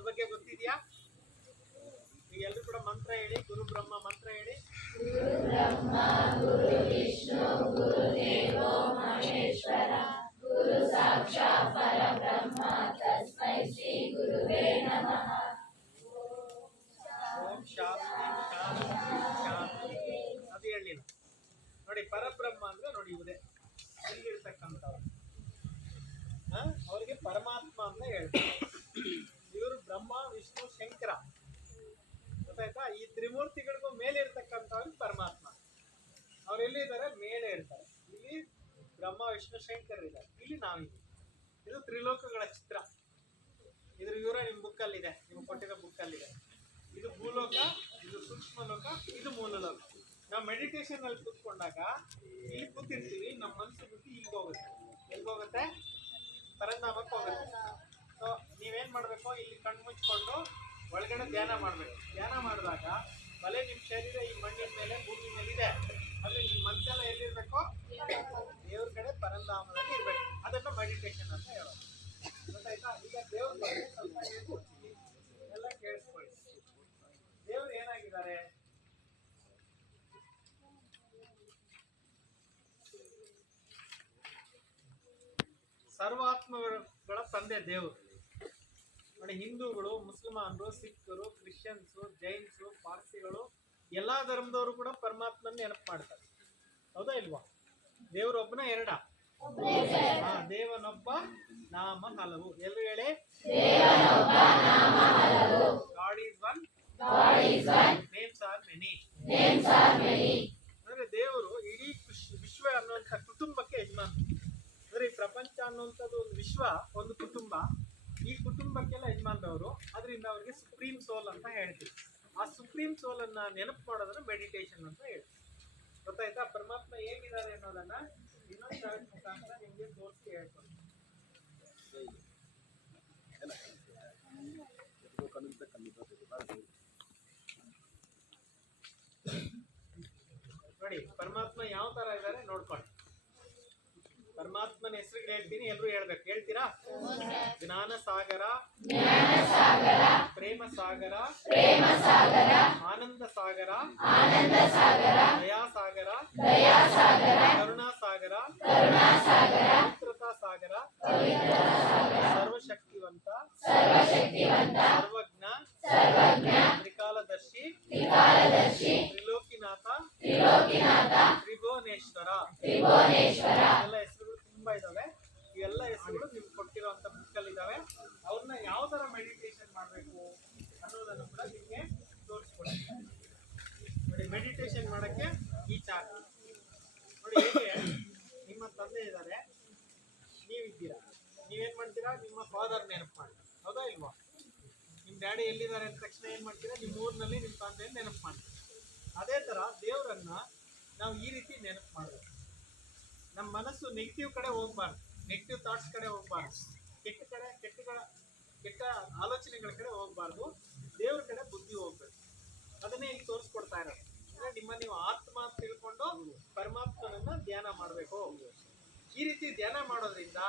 ಅವ್ರ ಬಗ್ಗೆ ಗೊತ್ತಿದ್ಯಾ? ಎಲ್ಲರೂ ಕೂಡ ಮಂತ್ರ ಹೇಳಿ, ಗುರು ಬ್ರಹ್ಮ ಮಂತ್ರ ಹೇಳಿ. ಶಾಂತಿ ಶಾಂತಿ ಅದು ಹೇಳಿಲ್ಲ ನೋಡಿ, ಪರಬ್ರಹ್ಮ ಅಂದ್ರೆ ನೋಡಿ ಇವರೇ. ಇಲ್ಲಿರ್ತಕ್ಕಂಥವ್ರು. ಹ? ಅವ್ರಿಗೆ ಪರಮಾತ್ಮ ಅಂತ ಹೇಳ್ತಾರೆ. ಇವರು ಬ್ರಹ್ಮ, ವಿಷ್ಣು, ಶಂಕರ. ಗೊತ್ತಾಯ್ತಾ? ಈ ತ್ರಿಮೂರ್ತಿಗಳಿಗೂ ಮೇಲೆ ಇರ್ತಕ್ಕಂಥವ್ರು ಪರಮಾತ್ಮ. ಅವ್ರು ಎಲ್ಲಿದ್ದಾರೆ ಮೇಲೆ ಇರ್ತಾರೆ. ಇಲ್ಲಿ ಬ್ರಹ್ಮ, ವಿಷ್ಣು, ಶಂಕರ ಇದ್ದಾರೆ. ಇಲ್ಲಿ ನಾವಿದ್ದೀವಿ ಇದು ತ್ರಿಲೋಕಗಳ ಚಿತ್ರ. ಇದ್ರ ವಿವರ ನಿಮ್ಮ ಬುಕ್ಕಲ್ಲಿದೆ. ನಿಮ್ಗೆ ಕೊಟ್ಟಿರೋ ಬುಕ್ಕಲ್ಲಿದೆ. ಇದು ಭೂಲೋಕ, ಇದು ಸೂಕ್ಷ್ಮ ಲೋಕ ಇದು ಮೂಲ ಲೋಕ ನಾವು ಮೆಡಿಟೇಷನ್ ಅಲ್ಲಿ ಕೂತ್ಕೊಂಡಾಗ ಇಲ್ಲಿ ಕೂತಿರ್ತೀವಿ. ನಮ್ಮ ಮನಸ್ಸು ಬುದ್ಧಿ ಈಗ ಹೋಗುತ್ತೆ. ಎಲ್ಲಿಗೆ ಹೋಗುತ್ತೆ? ಹೋಗುತ್ತೆ. ಸೊ ನೀವೇನ್ ಮಾಡಬೇಕು? ಇಲ್ಲಿ ಕಣ್ಣು ಮುಚ್ಕೊಂಡು ಒಳಗಡೆ ಧ್ಯಾನ ಮಾಡಬೇಕು. ಧ್ಯಾನ ಮಾಡಿದಾಗ ಬಲೆ ನಿಮ್ಮ ಶರೀರ ಈ ಮಣ್ಣಿನ ಮೇಲೆ, ಭೂಮಿ ಮೇಲೆ ಇದೆ. ಆದ್ರೆ ನಿಮ್ಮ ಮನಸ್ಸೆಲ್ಲ ಎಲ್ಲಿರ್ಬೇಕು? ದೇವ್ರ ಕಡೆ ಪರಂಧಾಮದಲ್ಲಿ ಇರ್ಬೇಕು. ಅದನ್ನ ಮೆಡಿಟೇಷನ್ ಅಂತ ಹೇಳೋದು. ಗೊತ್ತಾಯ್ತಾ? ಈಗ ದೇವ್ರ ಸ್ವಲ್ಪ ಎಲ್ಲ ಕೇಳಿಸ್ಕೊಳ್ಳಿ. ದೇವ್ರು ಏನಾಗಿದ್ದಾರೆ? ಸರ್ವಾತ್ಮಗಳ ತಂದೆ ದೇವರು. ಮುಸಲ್ಮಾನರು ಸಿಖ್ಖರು ಕ್ರಿಶ್ಚಿಯನ್ಸು ಜೈನ್ಸು ಪಾರ್ಸಿಗಳು ಎಲ್ಲಾ ಧರ್ಮದವರು ಕೂಡ ಪರಮಾತ್ಮನ ನೆನಪು ಮಾಡ್ತಾರೆ. ಹೌದಾ ಇಲ್ವಾ? ದೇವರೊಬ್ಬನ ಎರಡ. ದೇವನೊಬ್ಬ ನಾಮ ಹಲವು. ಎಲ್ಲರೂ ಹೇಳಿ? God is one names are many ಅಂದ್ರೆ ದೇವರು ಇಡೀ ವಿಶ್- ವಿಶ್ವ ಅನ್ನುವಂಥ ಕುಟುಂಬಕ್ಕೆ ಯಜಮಾನ ಅಂದ್ರೆ ಈ ಪ್ರಪಂಚ ಅನ್ನುವಂಥದ್ದು ಒಂದು ವಿಶ್ವ ಒಂದು ಕುಟುಂಬ. ಈ ಕುಟುಂಬಕ್ಕೆಲ್ಲ ಯಜಮಾನದವರು ಅದರಿಂದ ಅವ್ರಿಗೆ ಸುಪ್ರೀಂ ಸೋಲ್ ಅಂತ ಹೇಳ್ತೀವಿ. ಆ ಸುಪ್ರೀಂ ಸೋಲ್ ಅನ್ನ ನೆನಪು ಮಾಡೋದನ್ನ ಮೆಡಿಟೇಷನ್ ಅಂತ ಹೇಳ್ತೀವಿ. ಗೊತ್ತಾಯ್ತಾ? ಪರಮಾತ್ಮ ಹೇಗಿದ್ದಾರೆ ಅನ್ನೋದನ್ನ ಇನ್ನೊಂದು ಮುಖಾಂತರ ನಿಮಗೆ ತೋರಿಸಿ ಹೇಳ್ಕೊಂಡು ನೋಡಿ, ಪರಮಾತ್ಮ ಯಾವ ತರ ಇದ್ದಾರೆ ನೋಡ್ಕೊಳ್ಳಿ. ಪರಮಾತ್ಮನ ಹೆಸರುಗಳು ಹೇಳ್ತೀನಿ ಎಲ್ರು ಹೇಳ್ಬೇಕು. ಹೇಳ್ತೀರಾ? ಜ್ಞಾನ ಸಾಗರ ಪ್ರೇಮ ಸಾಗರ ಆನಂದ ಸಾಗರ ದಯಾ ಸಾಗರ ಕರುಣಾ ಸಾಗರ ಪವಿತ್ರತಾ ಸಾಗರ ಸರ್ವಶಕ್ತಿವಂತ ಸರ್ವಜ್ಞ ತ್ರಿಕಾಲದರ್ಶಿ ತ್ರಿಲೋಕಿನಾಥ ತ್ರಿಭುವನೇಶ್ವರ ಎಲ್ಲ ಹೆಸರುಗಳು ತುಂಬಾ ಇದಾವೆ ಇವೆಲ್ಲ ಹೆಸರುಗಳು ನಿಮ್ಗೆ ಕೊಟ್ಟಿರುವಂತ ಬುಕ್ ಅಲ್ಲಿ ಇದಾವೆ ಅವ್ರನ್ನ ಯಾವ ತರ ಮೆಡಿಟೇಷನ್ ಮಾಡ್ಬೇಕು ಅನ್ನೋದನ್ನು ಕೂಡ ನಿಮಗೆ ತೋರಿಸ್ಕೊಡ್ತೀನಿ ನೋಡಿ ಮೆಡಿಟೇಷನ್ ಮಾಡೋಕ್ಕೆ ಈ ಚಾರ್ಟ್ ನೋಡಿ, ಹೇಗೆ ನಿಮ್ಮ ತಂದೆ ಇದ್ದಾರೆ, ನೀವಿದ್ದೀರಾ? ನೀವೇನು ಮಾಡ್ತೀರಾ? ನಿಮ್ಮ ಫಾದರ್ ನೆನಪು ಮಾಡಿ. ಹೌದಾ ಇಲ್ವಾ? ನಿಮ್ಮ ಡ್ಯಾಡಿ ಎಲ್ಲಿದ್ದಾರೆ ಅಂದ ತಕ್ಷಣ ಏನು ಮಾಡ್ತೀರಾ? ನಿಮ್ಮ ಊರಿನಲ್ಲಿ ನಿಮ್ಮ ತಂದೆ ನೆನಪು ಮಾಡ್ತೀರಾ ಅದೇ ಥರ ದೇವರನ್ನು ನಾವು ಈ ರೀತಿ ನೆನಪು ಮಾಡಬೇಕು. ನಮ್ಮ ಮನಸ್ಸು ನೆಗೆಟಿವ್ ಕಡೆ ಹೋಗ್ಬಾರ್ದು. ನೆಗೆಟಿವ್ ಥಾಟ್ಸ್ ಕಡೆ ಹೋಗ್ಬಾರ್ದು. ಕೆಟ್ಟ ಕಡೆ ಕೆಟ್ಟ ಕೆಟ್ಟ ಆಲೋಚನೆಗಳ ಕಡೆ ಹೋಗ್ಬಾರ್ದು. ದೇವ್ರ ಕಡೆ ಬುದ್ಧಿ ಹೋಗ್ಬೇಕು. ಅದನ್ನೇ ಇಲ್ಲಿ ತೋರಿಸ್ಕೊಡ್ತಾ ಇರೋದು. ಅಂದ್ರೆ ನಿಮ್ಮ ನೀವು ಆತ್ಮ ಅಂತ ತಿಳ್ಕೊಂಡು ಪರಮಾತ್ಮನನ್ನ ಧ್ಯಾನ ಮಾಡಬೇಕು. ಈ ರೀತಿ ಧ್ಯಾನ ಮಾಡೋದ್ರಿಂದ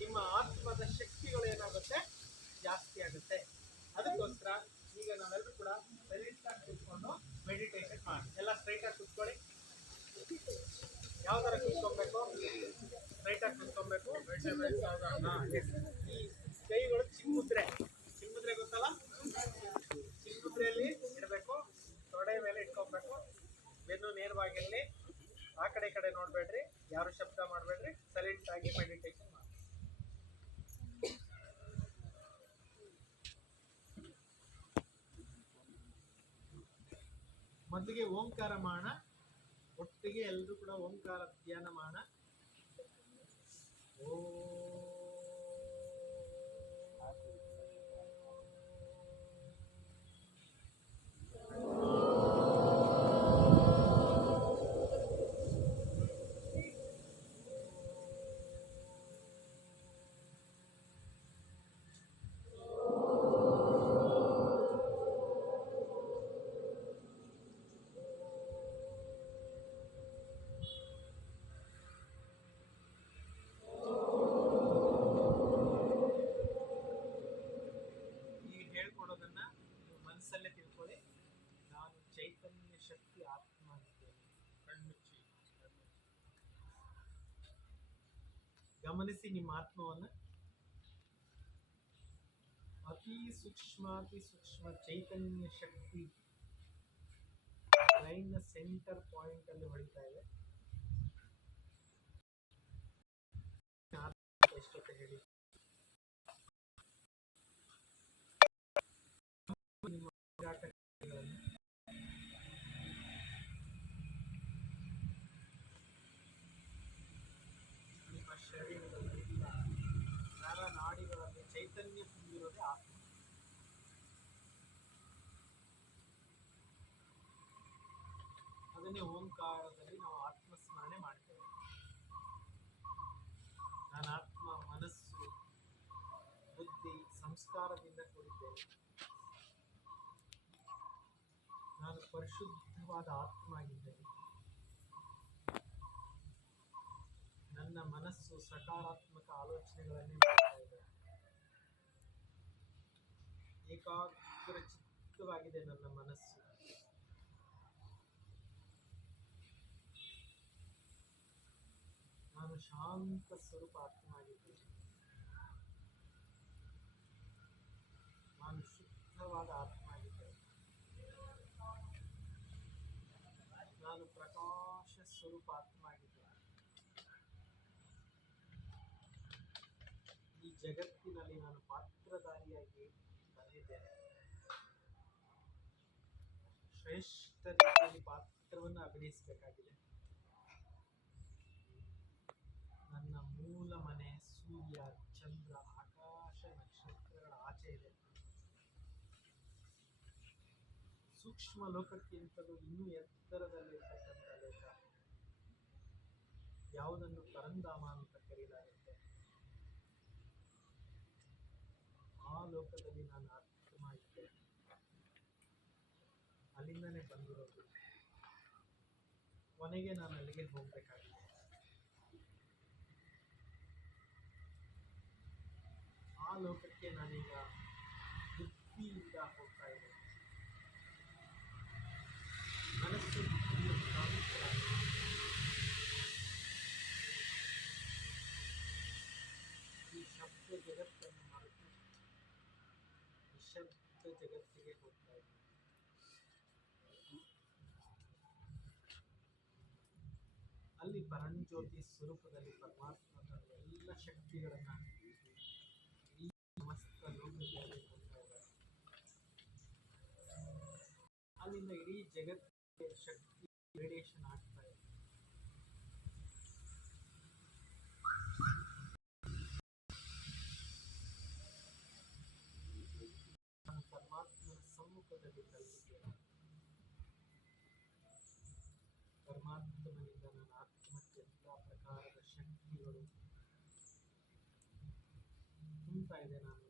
ನಿಮ್ಮ ಆತ್ಮದ ಶಕ್ತಿಗಳು ಏನಾಗುತ್ತೆ? ಜಾಸ್ತಿ ಆಗುತ್ತೆ. ಅದಕ್ಕೋಸ್ಕರ ಈಗ ನಾವೆಲ್ಲರೂ ಕೂಡ ಸೈಲೆಂಟ್ ಆಗಿ ಕೂತ್ಕೊಂಡು ಮೆಡಿಟೇಷನ್ ಮಾಡಿ ಎಲ್ಲ ಸ್ಟ್ರೈಟ್ ಆಗಿ ಕೂತ್ಕೊಳ್ಳಿ. ಯಾವ ತರ ಕೂತ್ಕೊಬೇಕು? ಸ್ಟ್ರೈಟ್ ಆಗಿ ಕೂತ್ಕೊಬೇಕು. ಈ ಯಾರು ಶಬ್ದ ಮಾಡಬೇಡ್ರಿ? ಸೈಲೆಂಟ್ ಆಗಿ ಮೆಡಿಟೇಷನ್ ಮಾಡಿ. ಮೊದಲಿಗೆ ಓಂಕಾರ ಮಾಡ, ಒಟ್ಟಿಗೆ ಎಲ್ಲರೂ ಕೂಡ ಓಂಕಾರ ಧ್ಯಾನ ಮಾಡ. ಗಮನಿಸಿ ನಿಮ್ಮ ಆತ್ಮವನ್ನು. ಅತಿ ಸೂಕ್ಷ್ಮ ಅತಿ ಸೂಕ್ಷ್ಮ ಚೈತನ್ಯ ಶಕ್ತಿ ಬ್ರೈನ್ ಸೆಂಟರ್ ಪಾಯಿಂಟ್ ಅಲ್ಲಿ ಹೊಡಿತಾ ಇದೆ. ಹೇಳಿ ನಿಮ್ಮ ಉಸಿರಾಟಗಳನ್ನು ನಿಮ್ಮ ಶರೀರದಲ್ಲಿ ಇಲ್ಲ ನರ ನಾಡಿಗಳಲ್ಲಿ ಚೈತನ್ಯ ತುಂಬಿರೋದೇ ಆತ್ಮ ಅದನ್ನೇ ಓಂಕಾರದಲ್ಲಿ ನಾವು ಆತ್ಮಸ್ಮರಣೆ ಮಾಡ್ತೇವೆ. ನಾನು ಆತ್ಮ ಮನಸ್ಸು, ಬುದ್ಧಿ, ಸಂಸ್ಕಾರದಿಂದ ಕೂಡಿದ್ದೇನೆ. ನಾನು ಪರಿಶುದ್ಧವಾದ ಆತ್ಮ ಆಗಿದ್ದೇನೆ ನನ್ನ ಮನಸ್ಸು ಸಕಾರಾತ್ಮಕ ಆಲೋಚನೆಗಳನ್ನೇ ಮಾಡ್ತಾ ಇದೆ. ಏಕಾಗ್ರ ಚಿತ್ತವಾಗಿದೆ ನನ್ನ ಮನಸ್ಸು. ನಾನು ಶಾಂತ ಸ್ವರೂಪ ಆತ್ಮ ಆಗಿದ್ದೇನೆ ನಾನು ಶುದ್ಧವಾದ ಆತ್ಮ ನಾನು ಪ್ರಕಾಶ ಸ್ವರೂಪ ಆತ್ಮ ಈ ಜಗತ್ತಿನಲ್ಲಿ ನಾನು ಪಾತ್ರಧಾರಿಯಾಗಿ ಬಂದಿದ್ದೇನೆ. ಶ್ರೇಷ್ಠ ರೀತಿಯಲ್ಲಿ ಪಾತ್ರವನ್ನು ಅಭಿನಯಿಸಬೇಕಾಗಿದೆ ನನ್ನ ಮೂಲ ಮನೆ ಸೂರ್ಯ, ಚಂದ್ರ, ಆಕಾಶ, ನಕ್ಷತ್ರಗಳ ಆಚೆ ಇದೆ. ಸೂಕ್ಷ್ಮ ಲೋಕಕ್ಕಿಂತಲೂ ಇನ್ನೂ ಎತ್ತರದಲ್ಲಿರ್ತಕ್ಕಂಥ ಲೋಕ. ಯಾವುದನ್ನು ಪರಂಧಾಮ ಅಂತ ಕರೆಯಲಾಗುತ್ತೆ ಆ ಲೋಕದಲ್ಲಿ ನಾನು ಆತ್ಮ ಇದ್ದೆ. ಅಲ್ಲಿಂದನೇ ಬಂದಿರೋದು. ಕೊನೆಗೆ ನಾನು ಅಲ್ಲಿಗೆ ಹೋಗ್ಬೇಕಾಗಿದೆ. ಆ ಲೋಕಕ್ಕೆ ನಾನೀಗ ಬುದ್ಧಿಯಿಂದ ಹೋಗ್ತಾ ಇದ್ದೇನೆ ಮನಸ್ಸು. ಈ ಶಬ್ದ ಜಗತ್ತನ್ನು ಮರೆತು ನಿಶಬ್ದ ಜಗತ್ತಿಗೆ ಹೋಗ್ತಾ ಇದ್ದೇನೆ ಅಲ್ಲಿ ಪರಂಜ್ಯೋತಿ ಸ್ವರೂಪದಲ್ಲಿ ಪರಮಾತ್ಮ ಎಲ್ಲ ಶಕ್ತಿಗಳನ್ನ ಇದ್ದಾರೆ ಅಲ್ಲಿಂದ ಇಡೀ ಜಗತ್ತಿಗೆ ಶಕ್ತಿ ರೇಡಿಯೇಷನ್ ಆಗ್ತಾ ಇದೆ. ಪರಮಾತ್ಮನ ಸಮ್ಮುಖದಲ್ಲಿ ಕಲಿತಿದ್ದೇನೆ ಪರಮಾತ್ಮನಿಂದ ನನ್ನ ಆತ್ಮಕ್ಕೆ ಎಲ್ಲ ಪ್ರಕಾರದ ಶಕ್ತಿಗಳು ತುಂಬ್ತಾ ಇದೆ ನಾನು.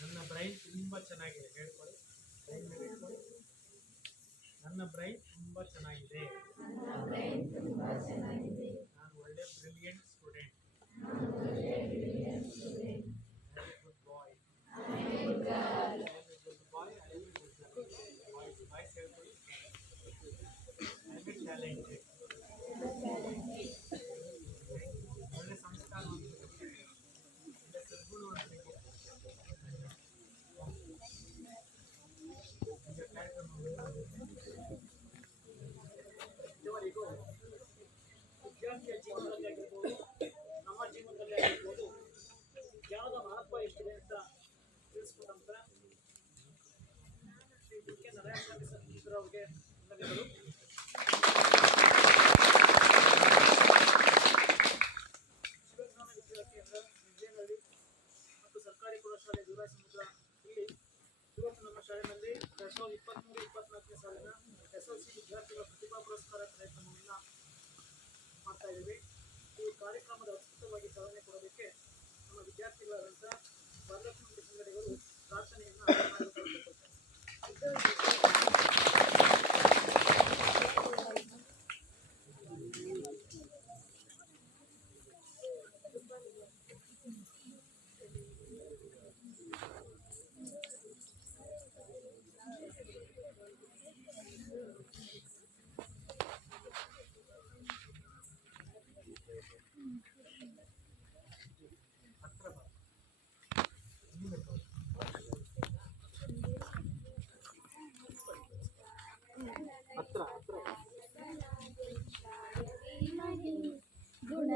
ನನ್ನ ಬ್ರೈನ್ ತುಂಬ ಚೆನ್ನಾಗಿದೆ ಹೇಳ್ಕೊಳ್ಳಿ ಬ್ರೈನ್ ಮೇಲೆ ಇಟ್ಕೊಳ್ಳಿ. ನನ್ನ ಬ್ರೈನ್ ತುಂಬ ಚೆನ್ನಾಗಿದೆ ನಾನು ಒಳ್ಳೆ ಬ್ರಿಲಿಯಂಟ್ ಸ್ಟೂಡೆಂಟ್ ಮಹತ್ವ ಎಷ್ಟಿದೆ ಅಂತ ತಿಳಿಸ್ಕೊಂಡಂತ Shri D K Narayanaswamy sir ಅವ್ರಿಗೆ ಧನ್ಯವಾದಗಳು ಕೇಂದ್ರ ವಿಜಯನಹಳ್ಳಿ ಮತ್ತು ಸರ್ಕಾರಿ ಪ್ರೌಢಶಾಲೆ ಸಮುದ್ರ ಇಲ್ಲಿ ಇವತ್ತು ನಮ್ಮ ಶಾಲೆಯಲ್ಲಿ ಎರಡು ಸಾವಿರದ ಇಪ್ಪತ್ತ್ಮೂರು ಇಪ್ಪತ್ನಾಲ್ಕನೇ ಸಾಲಿನ ಎಸ್ ಎಲ್ ಸಿ ವಿದ್ಯಾರ್ಥಿಗಳ ಪ್ರತಿಭಾ ಪುರಸ್ಕಾರ ಕಾರ್ಯಕ್ರಮವನ್ನು ಮಾಡ್ತಾ ಇದ್ದೀವಿ ಈ ಕಾರ್ಯಕ್ರಮದ ಅದ್ಭುತವಾಗಿ ಚಾಲನೆ ಕೊಡೋದಕ್ಕೆ ನಮ್ಮ ವಿದ್ಯಾರ್ಥಿಗಳಾದಂಥ ವರಲಕ್ಷ್ಮಿ ಸಂಘಟನೆಗಳು ಪ್ರಾರ್ಥನೆಯನ್ನು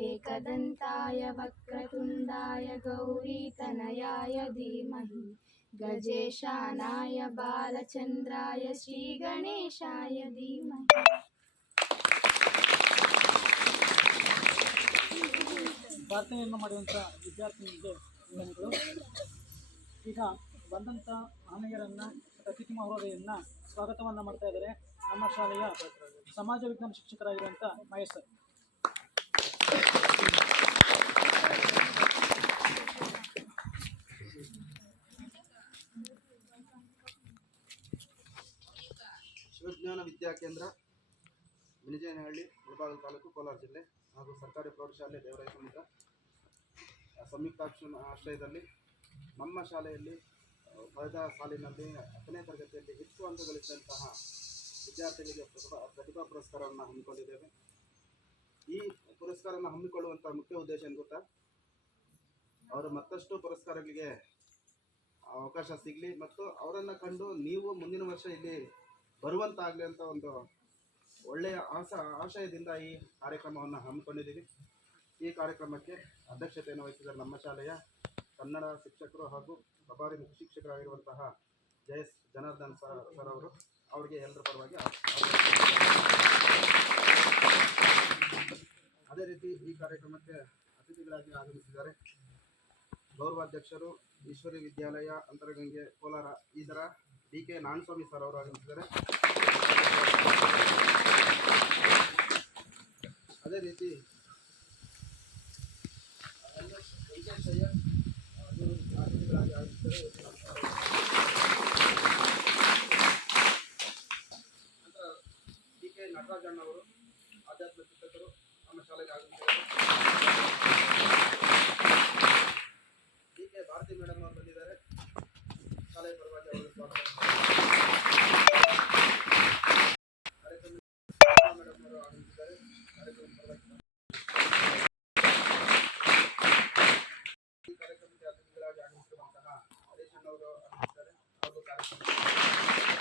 एकदन्ताय वक्रतुण्डाय गौरीतनयाय धीमहि गजेशानाय बालचन्द्राय श्रीगणेशाय धीमहि ಪ್ರಾರ್ಥನೆಯನ್ನು ಮಾಡುವಂಥ ವಿದ್ಯಾರ್ಥಿನಿಗೆ ವಂದನೆಗಳು ಈಗ ಬಂದಂಥ ಆನೆಯರನ್ನು ಅತಿಥಿ ಮಹೋದಯನ್ನು ಸ್ವಾಗತವನ್ನು ಮಾಡ್ತಾ ಇದ್ದಾರೆ ನಮ್ಮ ಶಾಲೆಯ ಸಮಾಜ ವಿಜ್ಞಾನ ಶಿಕ್ಷಕರಾಗಿರುವಂಥ ಮಹೇಶ್ ಸರ್ ಶಿವಜ್ಞಾನ ವಿದ್ಯಾ ಕೇಂದ್ರ, ಮಿನಿಜೇನಹಳ್ಳಿ ಮುಳಬಾಗಿಲು ತಾಲೂಕು, ಕೋಲಾರ ಜಿಲ್ಲೆ ಹಾಗೂ ಸರ್ಕಾರಿ ಪ್ರೌಢಶಾಲೆ ದೇವರಾಯ ಸಮುದ್ರ ಸಂಯುಕ್ತಾಕ್ಷ ಆಶ್ರಯದಲ್ಲಿ ನಮ್ಮ ಶಾಲೆಯಲ್ಲಿ ಕಳೆದ ಸಾಲಿನಲ್ಲಿ ಹತ್ತನೇ ತರಗತಿಯಲ್ಲಿ ಹೆಚ್ಚು ಅಂಕ ಗಳಿಸಿದಂತಹ ವಿದ್ಯಾರ್ಥಿಗಳಿಗೆ ಪ್ರತಿಭಾ ಪ್ರತಿಭಾ ಪುರಸ್ಕಾರವನ್ನು ಹಮ್ಮಿಕೊಂಡಿದ್ದೇವೆ. ಈ ಪುರಸ್ಕಾರವನ್ನು ಹಮ್ಮಿಕೊಳ್ಳುವಂಥ ಮುಖ್ಯ ಉದ್ದೇಶ ಏನು ಗೊತ್ತಾ? ಅವರು ಮತ್ತಷ್ಟು ಪುರಸ್ಕಾರಗಳಿಗೆ ಅವಕಾಶ ಸಿಗಲಿ ಮತ್ತು ಅವರನ್ನು ಕಂಡು ನೀವು ಮುಂದಿನ ವರ್ಷ ಇಲ್ಲಿ ಬರುವಂತಾಗಲಿ ಅಂತ ಒಂದು ಒಳ್ಳೆಯ ಆಸ, ಆಶಯದಿಂದ ಈ ಕಾರ್ಯಕ್ರಮವನ್ನು ಹಮ್ಮಿಕೊಂಡಿದ್ದೀವಿ. ಈ ಕಾರ್ಯಕ್ರಮಕ್ಕೆ ಅಧ್ಯಕ್ಷತೆಯನ್ನು ವಹಿಸಿದ್ದಾರೆ ನಮ್ಮ ಶಾಲೆಯ ಕನ್ನಡ ಶಿಕ್ಷಕರು ಹಾಗೂ ಪ್ರಭಾರಿ ಮುಖ್ಯ ಶಿಕ್ಷಕರಾಗಿರುವಂತಹ ಜಯಸ್ ಜನಾರ್ದನ್ ಸರ್ ಸರ್ ಅವರು. ಅವರಿಗೆ ಎಲ್ಲರ ಪರವಾಗಿ ಅದೇ ರೀತಿ ಈ ಕಾರ್ಯಕ್ರಮಕ್ಕೆ ಅತಿಥಿಗಳಾಗಿ ಆಗಮಿಸಿದ್ದಾರೆ. ಗೌರವಾಧ್ಯಕ್ಷರು, ಈಶ್ವರಿ ವಿದ್ಯಾಲಯ, ಅಂತರಗಂಗೆ, ಕೋಲಾರ ಇದರ ಡಿ ಕೆ ನಾಣಸ್ವಾಮಿ ಸರ್ ಅವರು ಆಗಮಿಸಿದ್ದಾರೆ ಅದೇ ರೀತಿ, ಡಿ ಕೆ ನಟರಾಜಣ್ಣ ಅವರು ಆಧ್ಯಾತ್ಮ ಶಿಕ್ಷಕರು ನಮ್ಮ ಶಾಲೆಗೆ ಆಗಮಿಸಿದ್ದಾರೆ.